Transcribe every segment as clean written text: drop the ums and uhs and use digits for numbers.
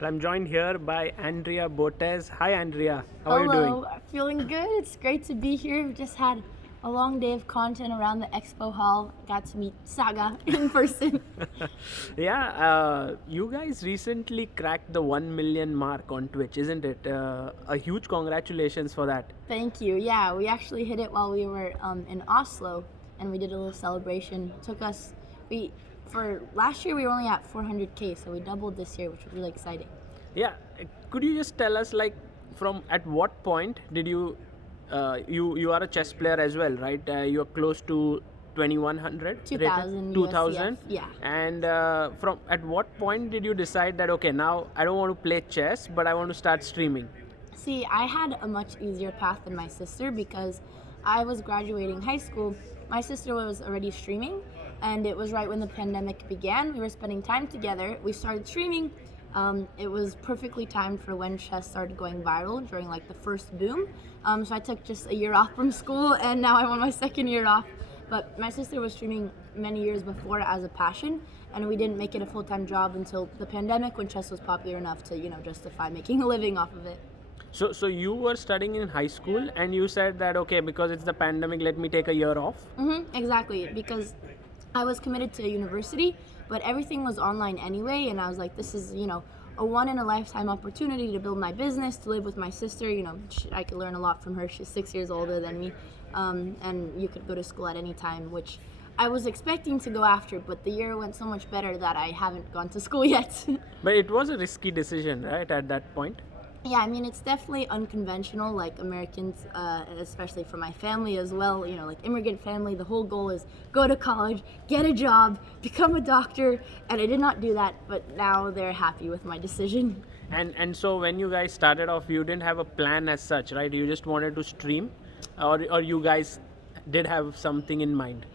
And I'm joined here by Andrea Botez. Hi, Andrea. How are you doing? Hello, feeling good. It's great to be here. We just had a long day of content around the expo hall. Got to meet Saga in person. Yeah, you guys recently cracked the 1 million mark on Twitch, isn't it? A huge congratulations for that. Thank you. Yeah, we actually hit it while we were in Oslo, and we did a little celebration. Took us we for last year we were only at 400K, so we doubled this year, which was really exciting. Yeah, could you just tell us, like, from at what point did you, you are a chess player as well, right? You're close to 2100 2000 2000. USCF. Yeah. And from at what point did you decide that, okay, now I don't want to play chess, but I want to start streaming? See, I had a much easier path than my sister because I was graduating high school. My sister was already streaming, and it was right when the pandemic began. We were spending time together. We started streaming. It was perfectly timed for when chess started going viral during like the first boom. So I took just a year off from school, and now I'm on my second year off. But my sister was streaming many years before as a passion, and we didn't make it a full-time job until the pandemic when chess was popular enough to, justify making a living off of it. So you were studying in high school, and you said that, okay, because it's the pandemic, let me take a year off. Exactly, because I was committed to university, but everything was online anyway, and I was like, this is, a one in a lifetime opportunity to build my business, to live with my sister. I could learn a lot from her. She's 6 years older than me, and you could go to school at any time, which I was expecting to go after, but the year went so much better that I haven't gone to school yet. But it was a risky decision, right, at that point? Yeah, I mean, it's definitely unconventional, like Americans, especially for my family as well, like immigrant family, the whole goal is go to college, get a job, become a doctor, and I did not do that, but now they're happy with my decision. And so when you guys started off, you didn't have a plan as such, right? You just wanted to stream, or you guys did have something in mind?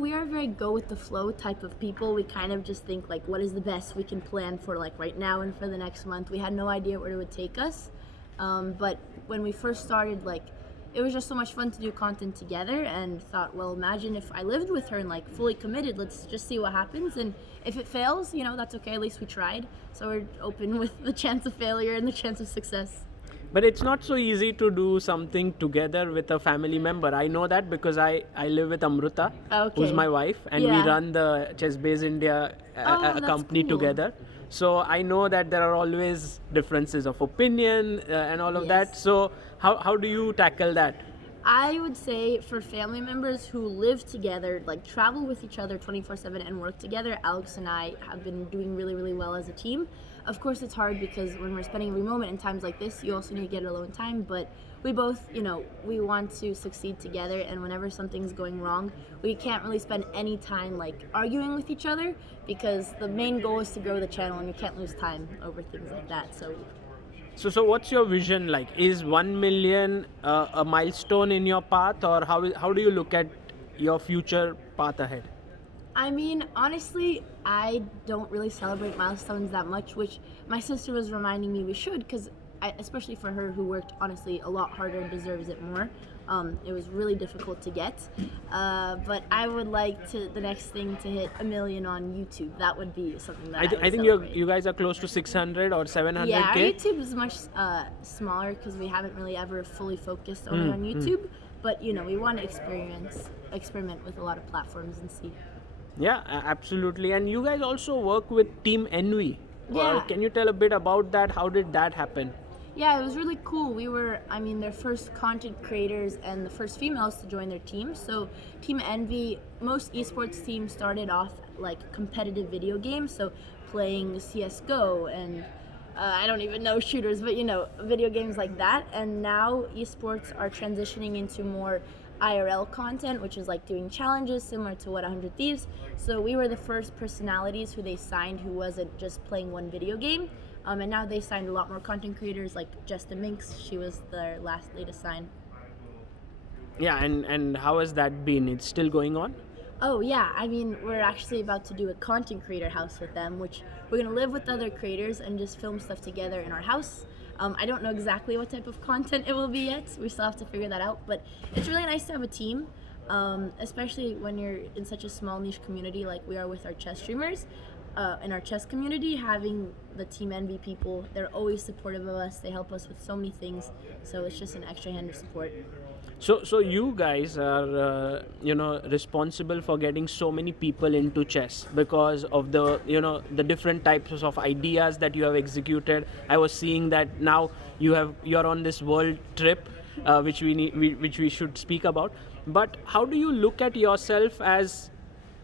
We are very go with the flow type of people. We kind of just think like, what is the best we can plan for like right now and for the next month. We had no idea where it would take us, but when we first started, like, it was just so much fun to do content together, and thought, well, imagine if I lived with her and like fully committed. Let's just see what happens, and if it fails, that's okay. At least we tried. So we're open with the chance of failure and the chance of success. But it's not so easy to do something together with a family member. I know that because I live with Amruta, who's Okay. my wife, and we Yeah. run the Chess Base India Oh, a that's company cool. together. So I know that there are always differences of opinion and all of that. Yes. So how do you tackle that? I would say for family members who live together, like travel with each other 24/7 and work together, Alex and I have been doing really, really well as a team. Of course, it's hard because when we're spending every moment in times like this, you also need to get alone time. But we both, we want to succeed together. And whenever something's going wrong, we can't really spend any time like arguing with each other, because the main goal is to grow the channel, and you can't lose time over things like that. So what's your vision like? Is 1 million a milestone in your path, or how do you look at your future path ahead? I mean, honestly, I don't really celebrate milestones that much, which my sister was reminding me we should, because especially for her, who worked honestly a lot harder and deserves it more. It was really difficult to get, but I would like the next thing to hit 1 million on YouTube. That would be something that I would I think celebrate. you guys are close to 600 or 700k. Yeah, our YouTube is much smaller because we haven't really ever fully focused only on YouTube. But we want to experiment with a lot of platforms and see. Yeah, absolutely. And you guys also work with Team Envy. Yeah. Can you tell a bit about that? How did that happen? Yeah, it was really cool. We were, their first content creators and the first females to join their team. So Team Envy, most esports teams started off like competitive video games, so playing CSGO and I don't even know shooters, but video games like that. And now esports are transitioning into more IRL content, which is like doing challenges similar to what 100 Thieves. So we were the first personalities who they signed who wasn't just playing one video game. And now they signed a lot more content creators, like Jesta Minx. She was their last latest sign. Yeah, and how has that been? It's still going on? Oh yeah, we're actually about to do a content creator house with them, which we're gonna live with other creators and just film stuff together in our house. I don't know exactly what type of content it will be yet. We still have to figure that out, but it's really nice to have a team, especially when you're in such a small niche community like we are with our chess streamers. in our chess community, having the Team Envy people, they're always supportive of us. They help us with so many things. So it's just an extra hand of support. So you guys are responsible for getting so many people into chess because of the the different types of ideas that you have executed. I was seeing that now you're on this world trip, which which we should speak about. But how do you look at yourself as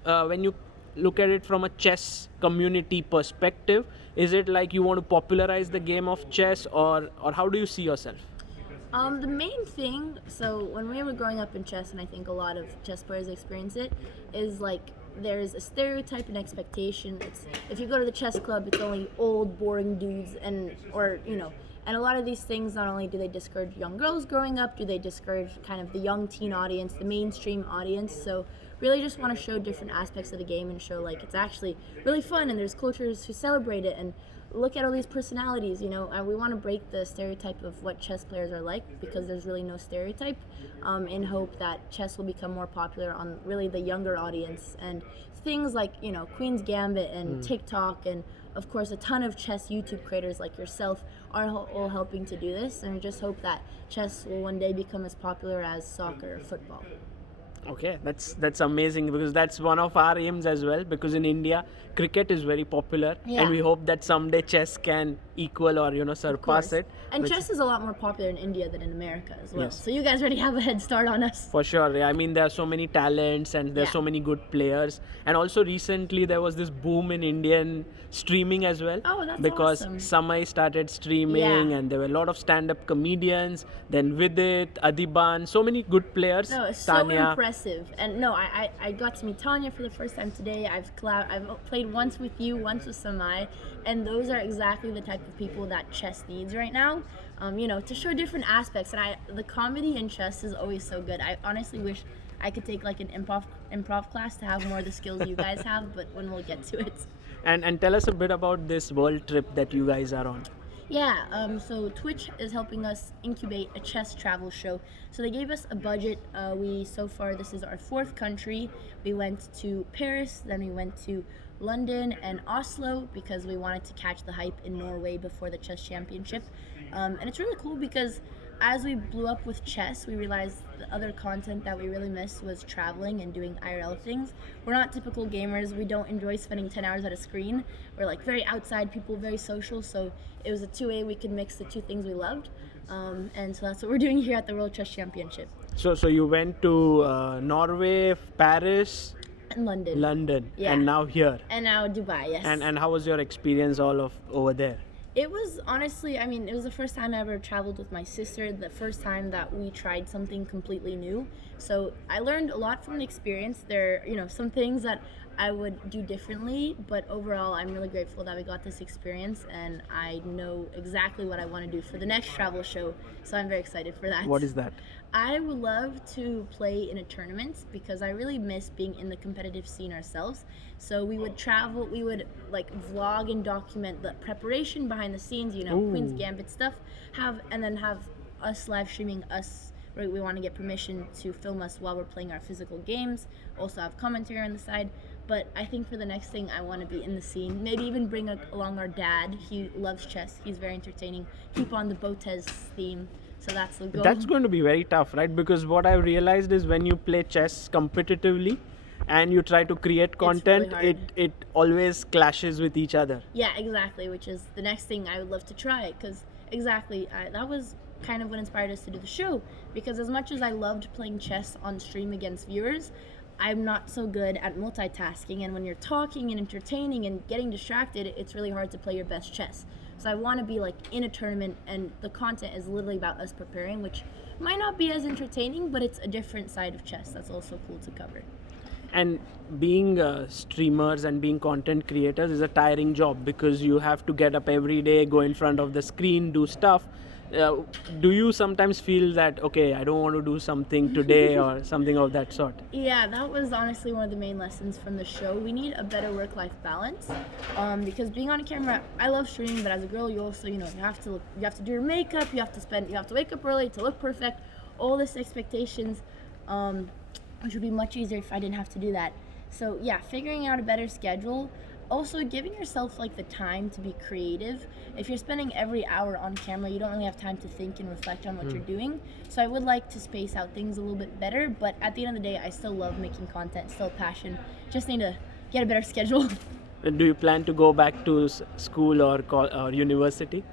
when you look at it from a chess community perspective? Is it like you want to popularize the game of chess, or how do you see yourself? The main thing, so when we were growing up in chess, and I think a lot of chess players experience it, is like there's a stereotype and expectation. It's if you go to the chess club, it's only old, boring dudes, and a lot of these things. Not only do they discourage young girls growing up, do they discourage kind of the young teen audience, the mainstream audience. So really, just want to show different aspects of the game and show like it's actually really fun, and there's cultures who celebrate it and look at all these personalities, and we want to break the stereotype of what chess players are like, because there's really no stereotype, in hope that chess will become more popular on really the younger audience. And things like, Queen's Gambit and TikTok, and of course a ton of chess YouTube creators like yourself are all helping to do this, and we just hope that chess will one day become as popular as soccer or football. Okay, that's amazing, because that's one of our aims as well, because in India cricket is very popular, and we hope that someday chess can equal or surpass it. And chess is a lot more popular in India than in America as well. Yes. So you guys already have a head start on us. For sure. I mean, there are so many talents and there's so many good players. And also recently there was this boom in Indian streaming as well. Oh, that's because awesome. Samay started streaming, and there were a lot of stand-up comedians. Then Vidit, Adiban, so many good players. No, it's Tanya. so impressive. And no, I got to meet Tanya for the first time today. I've played once with you, once with Samay, and those are exactly the type of people that chess needs right now. To show different aspects. And the comedy in chess is always so good. I honestly wish I could take like an improv class to have more of the skills you guys have, but when we'll get to it. And tell us a bit about this world trip that you guys are on. Yeah, so Twitch is helping us incubate a chess travel show. So they gave us a budget. So far, this is our 4th country. We went to Paris, then we went to London and Oslo, because we wanted to catch the hype in Norway before the chess championship. And it's really cool because as we blew up with chess, we realized the other content that we really missed was traveling and doing IRL things. We're not typical gamers. We don't enjoy spending 10 hours at a screen. We're like very outside people, very social. So it was a two-way we could mix the two things we loved. And so that's what we're doing here at the World Chess Championship. So you went to Norway, Paris, And London. London, Yeah. and now here. And now Dubai, yes. And how was your experience over there? It was honestly, it was the first time I ever traveled with my sister, the first time that we tried something completely new. So I learned a lot from the experience. There are, some things that I would do differently, but overall I'm really grateful that we got this experience, and I know exactly what I want to do for the next travel show. So I'm very excited for that. What is that? I would love to play in a tournament, because I really miss being in the competitive scene ourselves. So we would travel, we would like vlog and document the preparation behind the scenes, Queen's Gambit stuff, and then have us live streaming us. We want to get permission to film us while we're playing our physical games, also have commentary on the side. But I think for the next thing, I want to be in the scene, maybe even bring along our dad. He loves chess, he's very entertaining. Keep on the Botez theme. So that's the goal. That's going to be very tough, right? Because what I've realized is when you play chess competitively and you try to create content, really it always clashes with each other. Yeah, exactly, which is the next thing I would love to try, because that was kind of what inspired us to do the show, because as much as I loved playing chess on stream against viewers, I'm not so good at multitasking, and when you're talking and entertaining and getting distracted, it's really hard to play your best chess. So I want to be like in a tournament, and the content is literally about us preparing, which might not be as entertaining, but it's a different side of chess that's also cool to cover. And being streamers and being content creators is a tiring job, because you have to get up every day, go in front of the screen, do stuff. Do you sometimes feel that, okay, I don't want to do something today or something of that sort? Yeah, that was honestly one of the main lessons from the show. We need a better work-life balance, because being on camera, I love streaming, but as a girl, you also, you have to do your makeup, you have to wake up early to look perfect, all this expectations, which would be much easier if I didn't have to do that. So yeah, figuring out a better schedule. Also, giving yourself like the time to be creative. If you're spending every hour on camera, you don't really have time to think and reflect on what you're doing. So I would like to space out things a little bit better, but at the end of the day, I still love making content, still passion. Just need to get a better schedule. Do you plan to go back to school or university?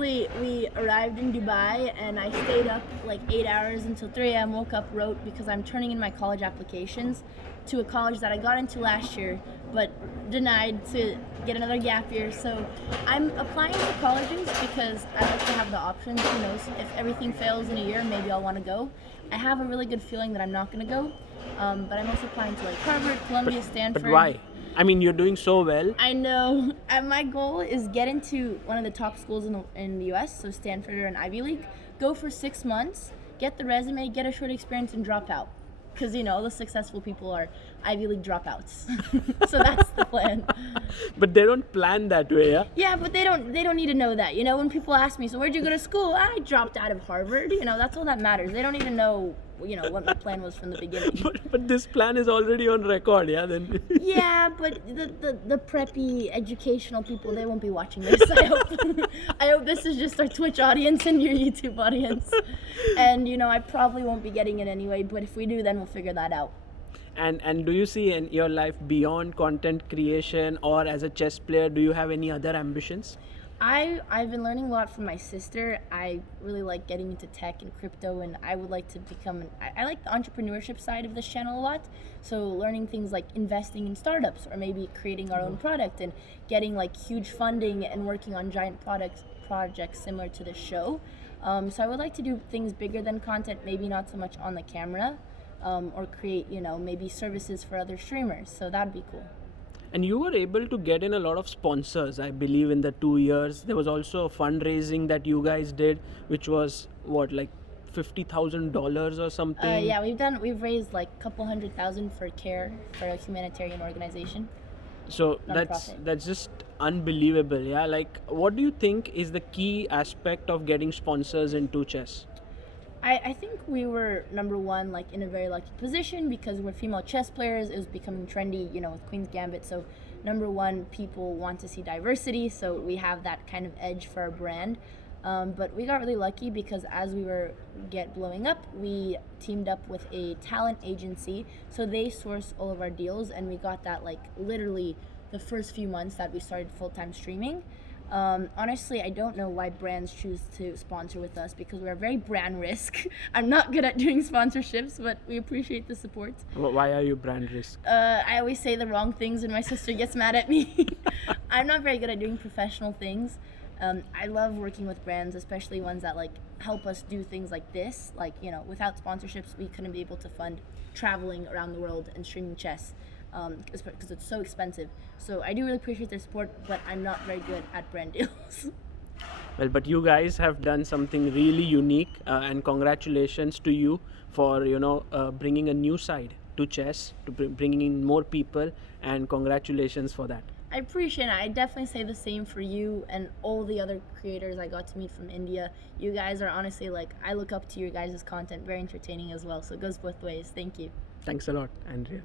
We arrived in Dubai and I stayed up like 8 hours until 3 a.m. Woke up, wrote, because I'm turning in my college applications to a college that I got into last year, but denied to get another gap year. So I'm applying to colleges because I like to have the options. Who knows? If everything fails in a year, maybe I'll want to go. I have a really good feeling that I'm not going to go, but I'm also applying to like Harvard, Columbia, Stanford. But why? I mean, you're doing so well. I know. And my goal is get into one of the top schools in the US, so Stanford or an Ivy League. Go for 6 months, get the resume, get a short experience, and drop out. Because the successful people are Ivy League dropouts. So that's the plan. But they don't plan that way, yeah? Yeah, but they don't need to know that. When people ask me, so where'd you go to school? I dropped out of Harvard. That's all that matters. They don't need to know what my plan was from the beginning. But this plan is already on record, yeah? Then Yeah, but the preppy educational people, they won't be watching this. I hope this is just our Twitch audience and your YouTube audience. And I probably won't be getting it anyway, but if we do, then we'll figure that out. and do you see in your life beyond content creation or as a chess player, do you have any other ambitions? I've been learning a lot from my sister. I really like getting into tech and crypto, and I would like to become I like the entrepreneurship side of this channel a lot. So learning things like investing in startups or maybe creating our own product and getting like huge funding and working on giant projects similar to this show. So I would like to do things bigger than content, maybe not so much on the camera, or create maybe services for other streamers. So that'd be cool. And you were able to get in a lot of sponsors, I believe, in the 2 years. There was also a fundraising that you guys did, which was what, like $50,000 or something? Yeah, we've raised like a couple $100,000 for CARE, for a humanitarian organization. So Non-profit. that's just unbelievable, yeah. Like, what do you think is the key aspect of getting sponsors into chess? I think we were number one, like in a very lucky position because we're female chess players. It was becoming trendy, with Queen's Gambit. So number one, people want to see diversity. So we have that kind of edge for our brand. But we got really lucky because as we were blowing up, we teamed up with a talent agency. So they source all of our deals, and we got that like literally the first few months that we started full-time streaming. Honestly, I don't know why brands choose to sponsor with us because we're very brand risk. I'm not good at doing sponsorships, but we appreciate the support. Why are you brand risk? I always say the wrong things and my sister gets mad at me. I'm not very good at doing professional things. I love working with brands, especially ones that like help us do things like this. Like, without sponsorships, we couldn't be able to fund traveling around the world and streaming chess. Because it's so expensive. So I do really appreciate their support, but I'm not very good at brand deals. Well, but you guys have done something really unique, and congratulations to you for bringing a new side to chess, to bringing in more people, and congratulations for that. I appreciate it. I definitely say the same for you and all the other creators I got to meet from India. You guys are honestly I look up to your guys' content, very entertaining as well. So it goes both ways. Thank you. Thanks a lot, Andrea.